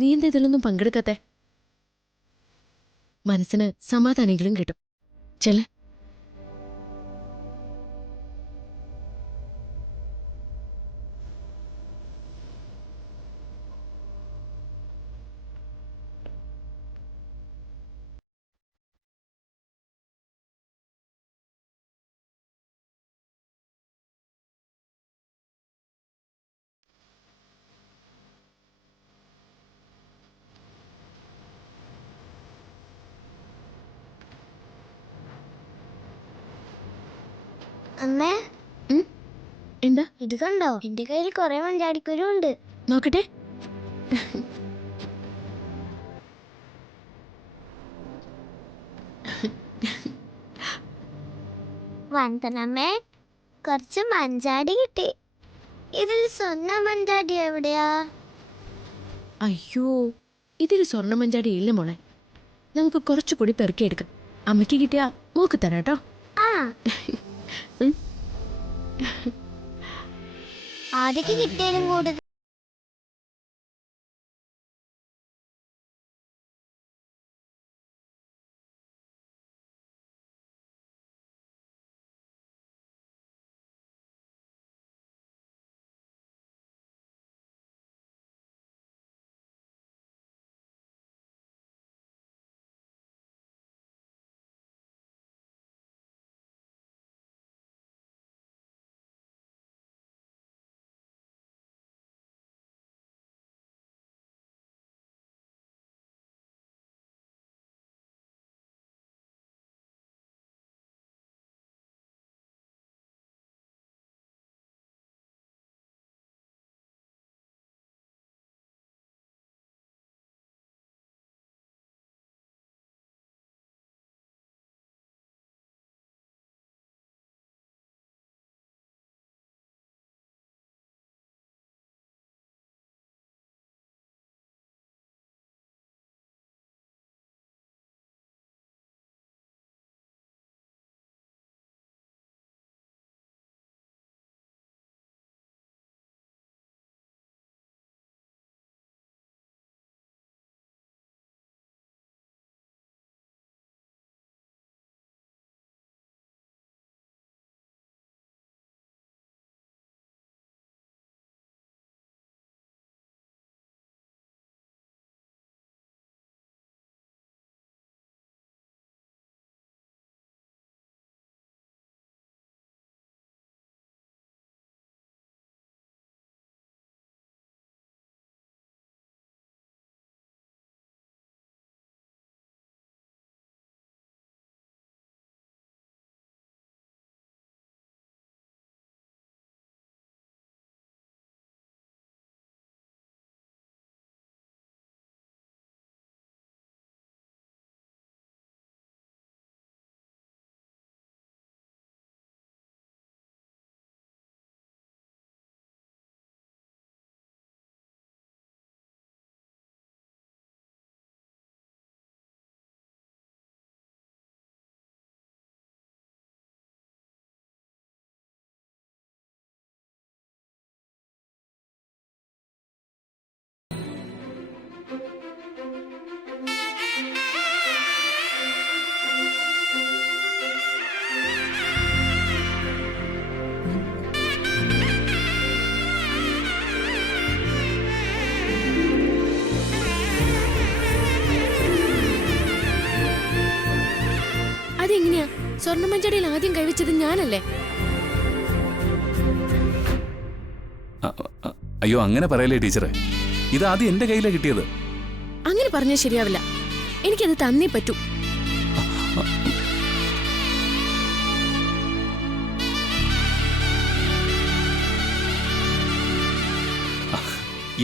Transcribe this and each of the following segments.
നീ എന്താ ഇതിലൊന്നും പങ്കെടുക്കാത്തെ? മനസ്സിന് സമാധാനെങ്കിലും കിട്ടും. ചെല്ല്. അമ്മേ, എന്താ ഇത് കണ്ടോ? എന്റെ കയ്യിൽ കുറെ മഞ്ചാടിക്കുരു ഉണ്ട്. നോക്കട്ടെ. വന്ദനമ്മേ, കുറച്ച് മഞ്ചാടി കിട്ടി. ഇതിൽ സ്വന്തം മഞ്ചാടി എവിടെയാ? അയ്യോ, ഇതിൽ സ്വർണ്ണമഞ്ചാടി ഇല്ല മോളെ. നമുക്ക് കുറച്ചുകൂടി പെറുക്കിയെടുക്കാം. അമ്മയ്ക്ക് കിട്ടിയാ മോക്ക് തരാം കേട്ടോ. ആ, ആദ്യക്ക് കിട്ടിയാലും കൂടുതൽ അതെങ്ങനെയാ? സ്വർണ്ണമഞ്ചാടിയിൽ ആദ്യം കൈവച്ചത് ഞാനല്ലേ? അയ്യോ, അങ്ങനെ പറയല്ലേ ടീച്ചറെ. ഇത് ആദ്യം എന്റെ കയ്യിലാ കിട്ടിയത്. അങ്ങനെ പറഞ്ഞാൽ ശരിയാവില്ല. എനിക്കത് തന്നേ പറ്റൂ.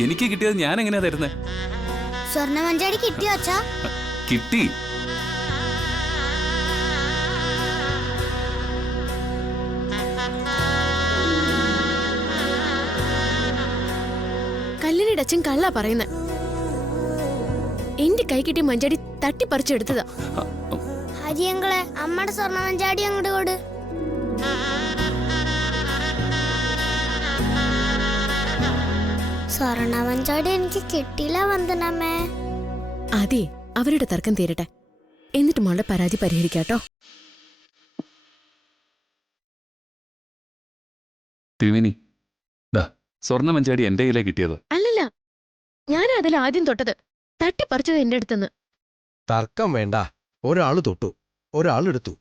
എനിക്ക് കിട്ടിയത് ഞാൻ എങ്ങനെയാ തരുന്നേ? സ്വർണ്ണ മഞ്ചാടി കിട്ടിയോ അച്ഛാ? കിട്ടി. കല്ലിനിയുടെ അച്ഛൻ കള്ളാ പറയുന്നേ. എന്റെ കൈ കിട്ടിയ മഞ്ചാടി തട്ടിപ്പറിച്ചെടുത്തതാ. ഹരിയങ്കളെ, അമ്മയുടെ സ്വർണ്ണ മഞ്ചാടി അങ്ങോട്ട് കൊടു. സ്വർണമഞ്ചാടി എനിക്ക് കിട്ടിയില്ല വന്ദനമ്മേ. അതെ, അവരുടെ തർക്കം തീരട്ടെ, എന്നിട്ട് മോളുടെ പരാതി പരിഹരിക്കാട്ടോ. തിരുമേനി, ദാ സ്വർണ്ണ മഞ്ചാടി എന്റെ കയ്യിലേ കിട്ടിയത്. അല്ലല്ല, ഞാൻ അതിൽ ആദ്യം തൊട്ടത്, തട്ടിപ്പറിച്ചത് എന്റെ അടുത്തുനിന്ന്. തർക്കം വേണ്ട. ഒരാൾ തൊട്ടു, ഒരാൾ എടുത്തു.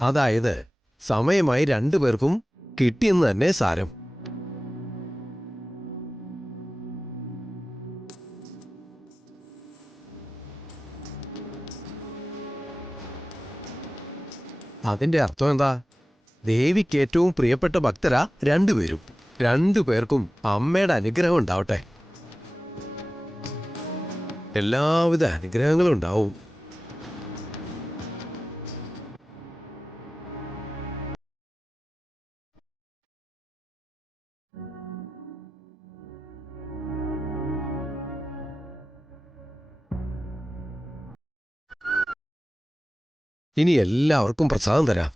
അതായത് സമയമായി രണ്ടുപേർക്കും കിട്ടിയെന്ന് തന്നെ സാരം. അതിന്റെ അർത്ഥം എന്താ? ദേവിക്ക് ഏറ്റവും പ്രിയപ്പെട്ട ഭക്തരാ രണ്ടുപേരും. രണ്ടുപേർക്കും അമ്മയുടെ അനുഗ്രഹം ഉണ്ടാവട്ടെ. എല്ലാവിധ അനുഗ്രഹങ്ങളും ഉണ്ടാവും. ഇനി എല്ലാവർക്കും പ്രസാദം തരാം.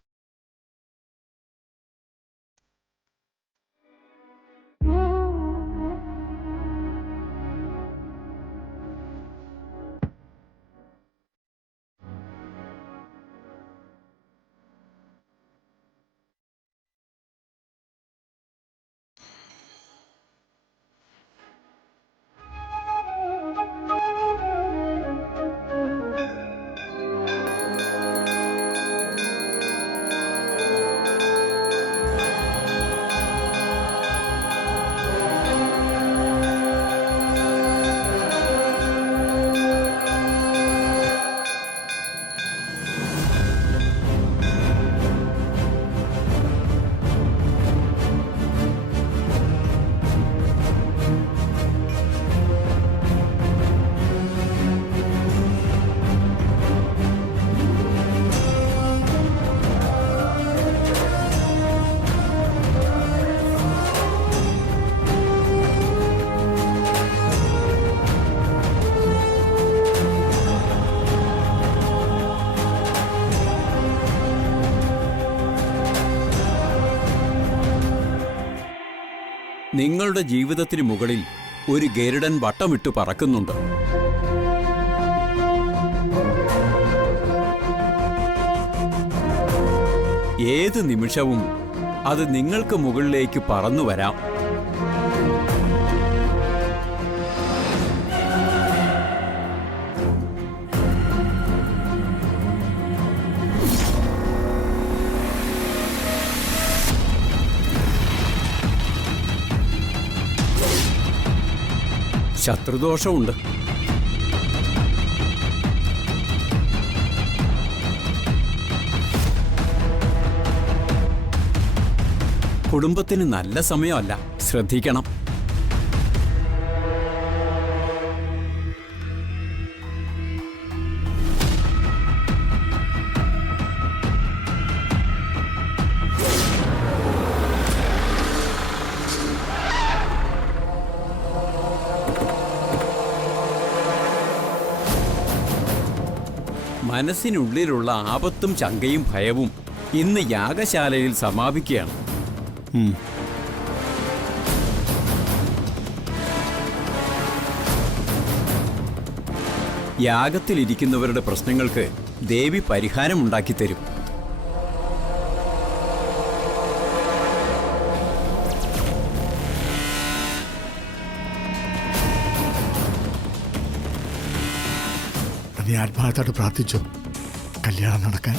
നിങ്ങളുടെ ജീവിതത്തിന് മുകളിൽ ഒരു ഗരുഡൻ വട്ടമിട്ട് പറക്കുന്നുണ്ട്. ഏത് നിമിഷവും അത് നിങ്ങൾക്ക് മുകളിലേക്ക് പറന്നു വരാം. ശത്രുദോഷമുണ്ട്. കുടുംബത്തിന് നല്ല സമയമല്ല, ശ്രദ്ധിക്കണം. മനസ്സിനുള്ളിലുള്ള ആപത്തും ചങ്കയും ഭയവും ഇന്ന് യാഗശാലയിൽ സമാപിക്കുകയാണ്. യാഗത്തിലിരിക്കുന്നവരുടെ പ്രശ്നങ്ങൾക്ക് ദേവി പരിഹാരമുണ്ടാക്കിത്തരും. നീ ആത്മാർത്ഥമായിട്ട് പ്രാർത്ഥിച്ചോ കല്യാണം നടക്കാൻ.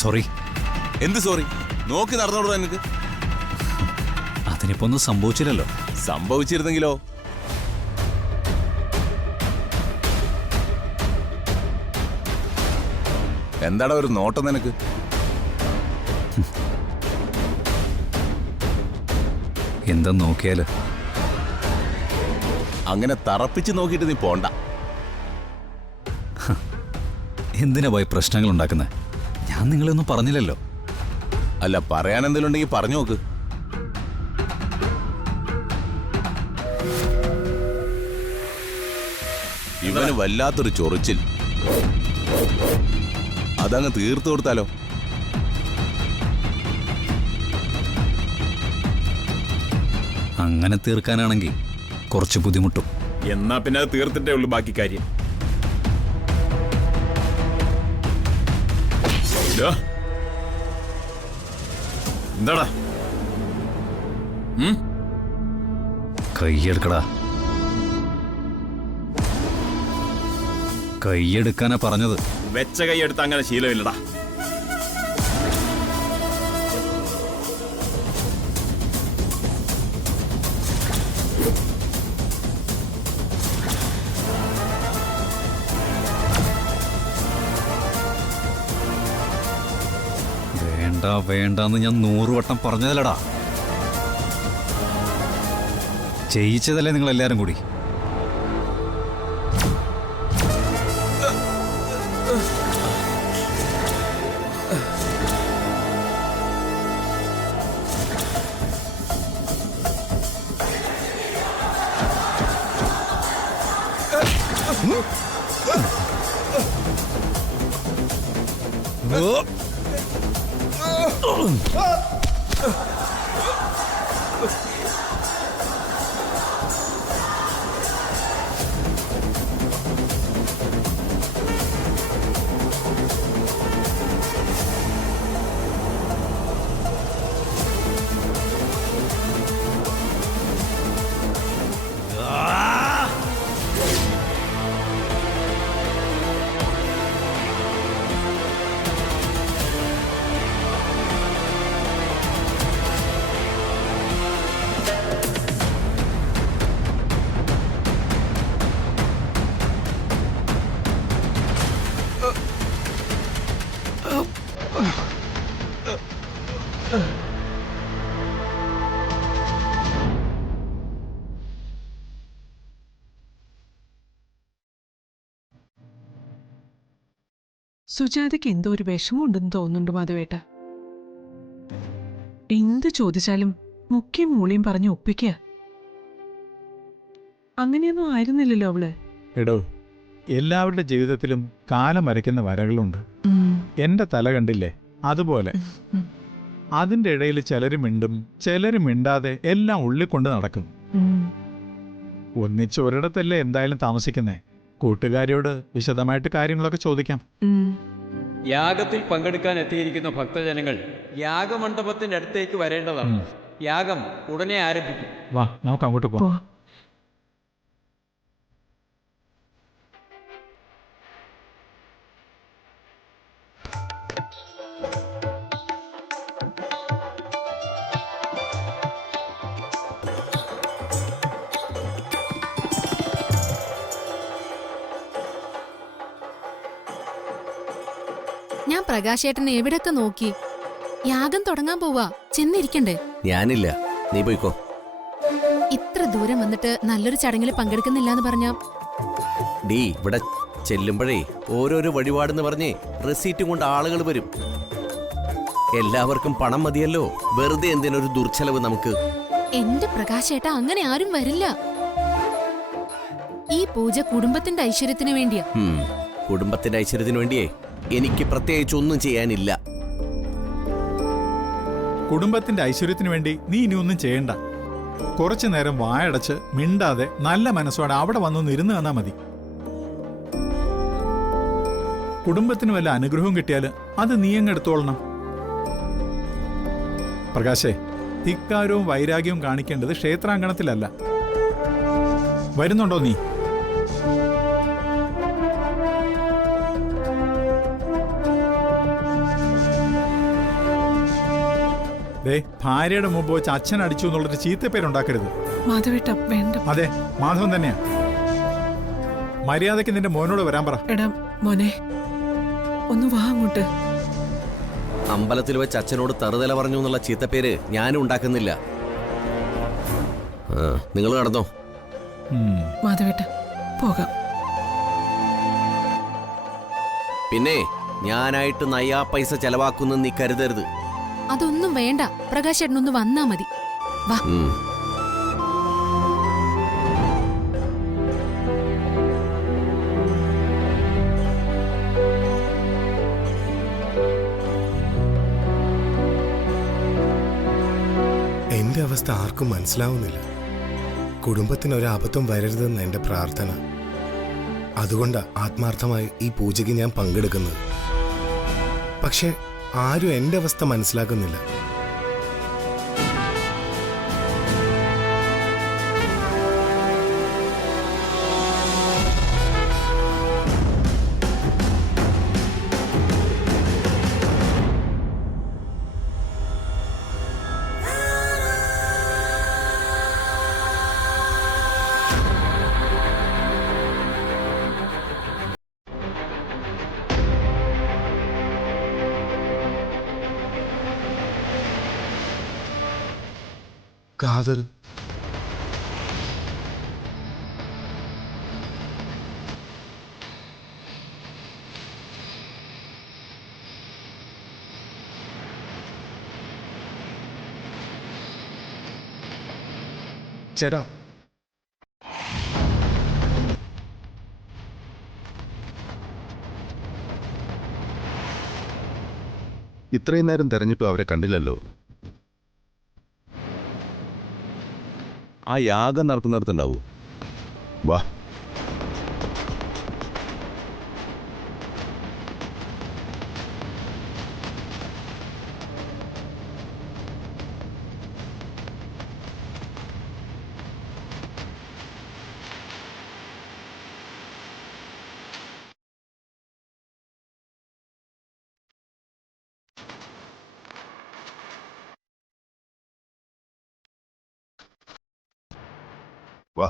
സോറി. എന്ത് സോറി? നോക്കി നടന്നോളൂ. എനിക്ക് അതിനിപ്പോ ഒന്നും സംഭവിച്ചില്ലല്ലോ. സംഭവിച്ചിരുന്നെങ്കിലോ? എന്താടാ ഒരു നോട്ടം നിനക്ക്? എന്താ നോക്കിയാല്? അങ്ങനെ തറപ്പിച്ച് നോക്കിയിട്ട് നീ പോണ്ട. എന്തിനാ പോയി പ്രശ്നങ്ങൾ ഉണ്ടാക്കുന്നത്? ഞാൻ നിങ്ങളെ ഒന്നും പറഞ്ഞില്ലല്ലോ. അല്ല, പറയാൻ എന്തെങ്കിലും ഉണ്ടെങ്കിൽ പറഞ്ഞു നോക്ക്. ഇവന് വല്ലാത്തൊരു ചൊറിച്ചിൽ. അതങ്ങ് തീർത്തു കൊടുത്താലോ? അങ്ങനെ തീർക്കാനാണെങ്കിൽ കുറച്ച് ബുദ്ധിമുട്ടും. എന്നാ പിന്നെ അത് തീർത്തിട്ടേ ഉള്ളൂ ബാക്കി കാര്യം. ഇതാ. എന്താടാ? കൈയെടുക്കടാ. കൈയെടുക്കാനാ പറഞ്ഞത്. വെച്ച കൈ എടുത്ത് അങ്ങനെ ശീലമില്ലടാ. വേണ്ട വേണ്ടെന്ന് ഞാൻ 100 വട്ടം പറഞ്ഞതല്ലടാ. ചെയ്യിച്ചതല്ലേ നിങ്ങൾ എല്ലാരും കൂടി. സുജാതയ്ക്ക് എന്തോ ഒരു വിഷമമുണ്ടെന്ന് തോന്നുന്നുണ്ട് മാധവേട്ട. എന്ത് ചോദിച്ചാലും മുഖ്യം മൂളിയും പറഞ്ഞ് ഒപ്പിക്കുക. അങ്ങനെയൊന്നും ആയിരുന്നില്ലല്ലോ അവള്. എടോ, എല്ലാവരുടെ ജീവിതത്തിലും കാലം വരയ്ക്കുന്ന വരകളുണ്ട്. എന്റെ തല കണ്ടില്ലേ, അതുപോലെ. അതിന്റെ ഇടയിൽ ചിലര് മിണ്ടും ചിലര് മിണ്ടാതെ എല്ലാം ഉള്ളിക്കൊണ്ട് നടക്കും. ഒന്നിച്ച് ഒരിടത്തല്ലേ എന്തായാലും താമസിക്കുന്നേ. കൂട്ടുകാരിയോട് വിശദമായിട്ട് കാര്യങ്ങളൊക്കെ ചോദിക്കാം. യാഗത്തിൽ പങ്കെടുക്കാൻ എത്തിയിരിക്കുന്ന ഭക്തജനങ്ങൾ യാഗമണ്ഡപത്തിന്റെ അടുത്തേക്ക് വരേണ്ടതാണ്. യാഗം ഉടനെ ആരംഭിക്കും. വാ, നമുക്ക് അങ്ങോട്ട് പോവാം. ഞാൻ പ്രകാശേട്ടനെ എവിടൊക്കെ നോക്കി. യാഗം തുടങ്ങാൻ പോവാ, ചെന്നിരിക്കണ്ടേ? ഞാനില്ല, നീ പോയിക്കോ. ഇത്ര ദൂരം വന്നിട്ട് നല്ലൊരു ചടങ്ങിൽ പങ്കെടുക്കുന്നില്ല എന്ന് പറഞ്ഞാ ഡീ, ഇവിടെ ചെല്ലുമ്പോഴേ ഓരോരോ വഴിപാടെന്ന് പറഞ്ഞേ റെസീറ്റും കൊണ്ട് ആളുകൾ വരും. എല്ലാവർക്കും പണം മതിയല്ലോ, വെറുതെ എന്തിനൊരു ദുർച്ചെലവ് നമുക്ക്. എന്റെ പ്രകാശേട്ട, അങ്ങനെ ആരും വരില്ല. ഈ പൂജ കുടുംബത്തിന്റെ ഐശ്വര്യത്തിന് വേണ്ടിയാ. കുടുംബത്തിന്റെ ഐശ്വര്യത്തിന് വേണ്ടിയേ എനിക്ക് പ്രത്യേകിച്ച് ഒന്നും ചെയ്യാനില്ല. കുടുംബത്തിന്റെ ഐശ്വര്യത്തിന് വേണ്ടി നീ ഇനി ഒന്നും ചെയ്യണ്ട. കുറച്ചു നേരം വായടച്ച് മിണ്ടാതെ നല്ല മനസ്സോടെ അവിടെ വന്നൊന്ന് ഇരുന്ന് തന്നാ മതി. കുടുംബത്തിന് വല്ല അനുഗ്രഹവും കിട്ടിയാൽ അത് നീ അങ്ങ് എടുത്തോളണം. പ്രകാശേ, ധിക്കാരവും വൈരാഗ്യവും കാണിക്കേണ്ടത് ക്ഷേത്രാങ്കണത്തിലല്ല. വരുന്നുണ്ടോ നീ? ഭാര്യയുടെ മുമ്പ് വെച്ച് അച്ഛൻ അടിച്ചു എന്നുള്ളൊരു ചീത്തപ്പേരുണ്ടാക്കരുത്. മാധവേട്ട വേണ്ട. അതെ, മാധവൻ തന്നെയാ. മര്യാദയ്ക്ക് നിന്റെ മോനോട് വരാൻ പറ. എടാ മോനെ, ഒന്ന് വാ അങ്ങോട്ട്. അമ്പലത്തിൽ വെച്ച് അച്ഛനോട് തറുതല പറഞ്ഞു എന്നുള്ള ചീത്തപ്പേര് ഞാനും ഉണ്ടാക്കുന്നില്ല. നിങ്ങൾ നടന്നോ. മാധവേട്ട പോകാം. പിന്നെ ഞാനായിട്ട് നയാ പൈസ ചെലവാക്കുന്നു നീ കരുതരുത്. അതൊന്നും വേണ്ട, പ്രകാശ് ചേട്ടനൊന്ന് വന്നാ മതി. വാ. എന്റെ അവസ്ഥ ആർക്കും മനസ്സിലാവുന്നില്ല. കുടുംബത്തിന് ഒരു അബദ്ധം വരരുതെന്ന് എന്റെ പ്രാർത്ഥന. അതുകൊണ്ട് ആത്മാർത്ഥമായി ഈ പൂജയ്ക്ക് ഞാൻ പങ്കെടുക്കുന്നത്. പക്ഷെ ആരും എന്റെ അവസ്ഥ മനസ്സിലാക്കുന്നില്ല. കാതൽ, ചേട്ടാ, ഇത്രയും നേരം തെരഞ്ഞിട്ടും അവരെ കണ്ടില്ലല്ലോ. ആ യാഗം നടക്കുന്നിടത്തുണ്ടാവൂ. വാ. വാ.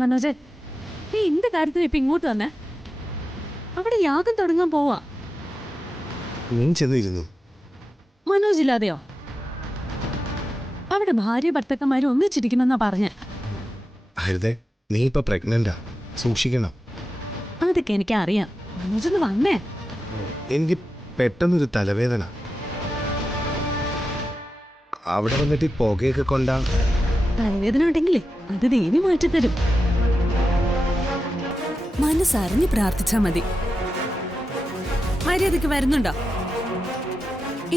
മനോജ്, നീ എന്ത് കാര്യത്തിന് ഇപ്പൊ ഇങ്ങോട്ട് തന്നെ? അവിടെ യാഗം തുടങ്ങാൻ പോവാ. നീ ചെന്നിരുന്നു. മനോജ് ഇല്ലാതെയോ? അവിടെ ഭാര്യ ഭർത്തക്കന്മാരും ഒന്നിച്ചിരിക്കണമെന്നാ പറഞ്ഞ. ഹരിതേ, നീ ഇപ്പൊ പ്രഗ്നന്റാ, സൂക്ഷിക്കണം. അതൊക്കെ എനിക്ക് അറിയാം. മനോജൊന്ന് വന്നേ. എനിക്ക് പെട്ടെന്നൊരു തലവേദന. അവിടെ വന്നിട്ട് ഈ പുകയൊക്കെ കൊണ്ടാ. തലവേദന ഉണ്ടെങ്കിലേ അത് ദേവി മാറ്റിത്തരും. മനസ്സറിഞ്ഞ് പ്രാർത്ഥിച്ചാ മതി. മര്യാദക്ക് വരുന്നുണ്ടോ?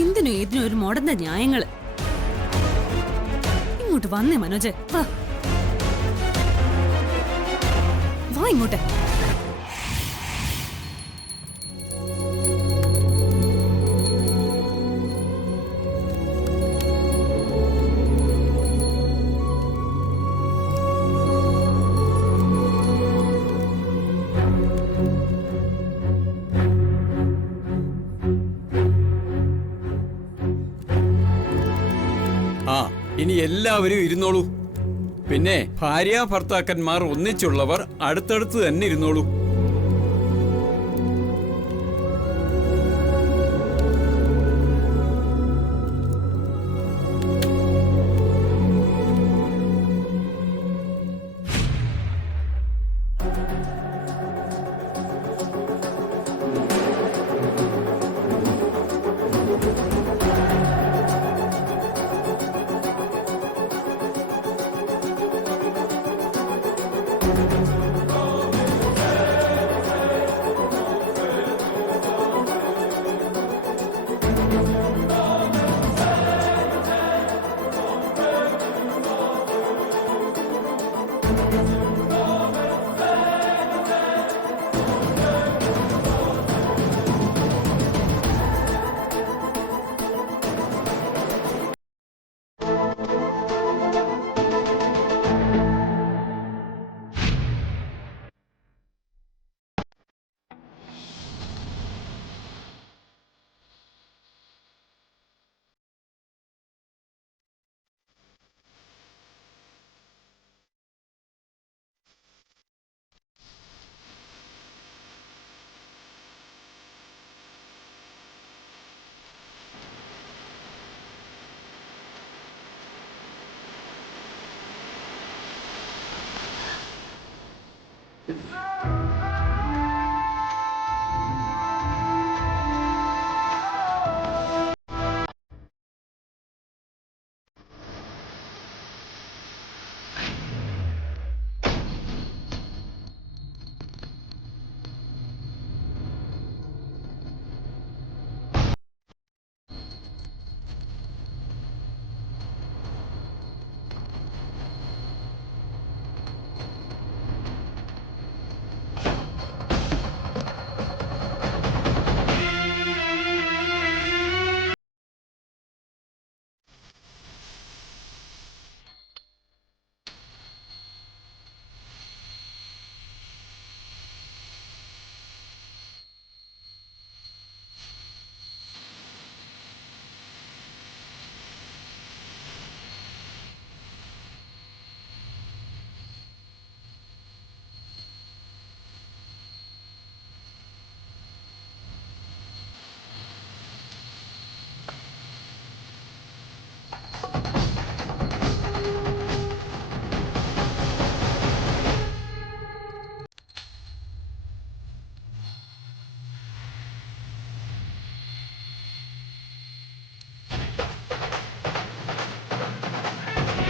എന്തിനും ഏതിനും ഒരു മുടന്ന ന്യായങ്ങള്. ഇങ്ങോട്ട് വന്നേ മനോജ്, വാ വാ ഇങ്ങോട്ട്. ആ, ഇനി എല്ലാവരും ഇരുന്നോളൂ. പിന്നെ ഭാര്യ ഭർത്താക്കന്മാർ ഒന്നിച്ചുള്ളവർ അടുത്തടുത്ത് തന്നെ ഇരുന്നോളൂ. ആ